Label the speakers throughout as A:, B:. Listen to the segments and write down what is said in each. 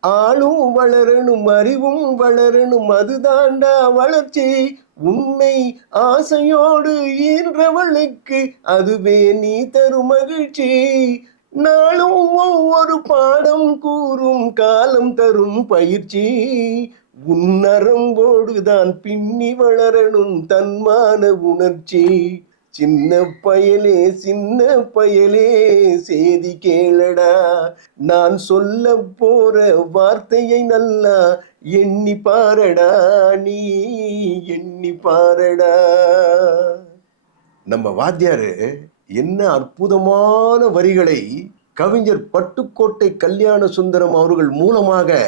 A: ஆளும் வளரணும் அறிவும் வளரணும் அதுதாண்டா வளர்ச்சி. உன்னை ஆசையோடு ஈன்றவளுக்கு அதுவே நீ தரும் மகிழ்ச்சி. நாளும் ஒவ்வொரு பாடம் கூறும் காலம் தரும் பயிற்சி. உன்னரம்போடுதான் பின்னி வளரணும் தன்மான உணர்ச்சி. சின்ன பயலே சின்ன பயலே சேதி கேளடா. நான் சொல்ல போற வார்த்தையை நல்லா எண்ணி பாரடா நீ எண்ணி பாரடா. நம்ம வாத்தியாரு என்ன அற்புதமான வரிகளை கவிஞர் பட்டுக்கோட்டை கல்யாண சுந்தரம் அவர்கள் மூலமாக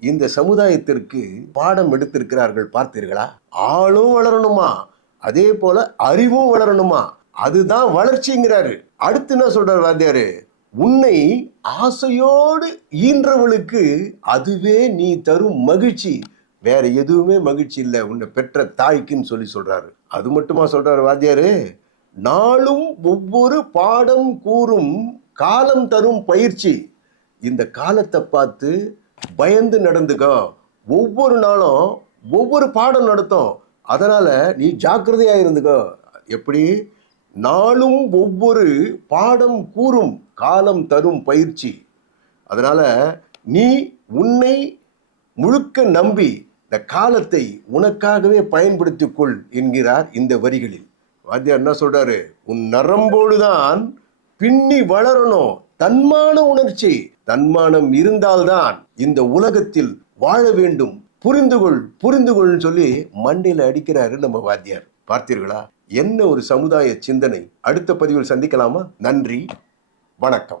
A: இந்த சமுதாயத்திற்கு பாடம் எடுத்திருக்கிறார்கள் பார்த்தீர்களா? ஆளும் வளரணுமா? அதே போல அறிவும் வளரணுமா? அதுதான் வளர்ச்சிங்கிறாரு. அடுத்து என்ன சொல்றாரு வாத்தியாரு? உன்னை ஆசையோடு ஈன்றவளுக்கு அதுவே நீ தரும் மகிழ்ச்சி. வேற எதுவுமே மகிழ்ச்சி இல்லை. உன்னை பெற்ற தாய்க்குன்னு சொல்லி சொல்றாரு. அது மட்டுமா சொல்றாரு வாத்தியாரு? நாளும் ஒவ்வொரு பாடம் கூறும் காலம் தரும் பயிற்சி. இந்த காலத்தை பார்த்து பயந்து நடந்துக்கோ. ஒவ்வொரு நாளும் ஒவ்வொரு பாடம் நடத்தும். அதனால் நீ ஜாக்கிரதையாக இருந்துக்கோ. எப்படி? நாளும் ஒவ்வொரு பாடம் கூறும் காலம் தரும் பயிற்சி. அதனால் நீ உன்னை முழுக்க நம்பி இந்த காலத்தை உனக்காகவே பயன்படுத்திக் கொள் என்கிறார் இந்த வரிகளில். வாத்தியார் என்ன சொல்றாரு? உன் நரம்போடுதான் பின்னி வளரணும். தன்மான உணர்ச்சி. தன்மானம் இருந்தால்தான் இந்த உலகத்தில் வாழ வேண்டும். புரிந்து கொள் புரிந்து கொள்னு சொல்லி மண்டையில் அடிக்கிறாரு நம்ம வாத்தியார். பார்த்தீர்களா? என்ன ஒரு சமுதாய சிந்தனை? அடுத்த பதிவில் சந்திக்கலாமா? நன்றி. வணக்கம்.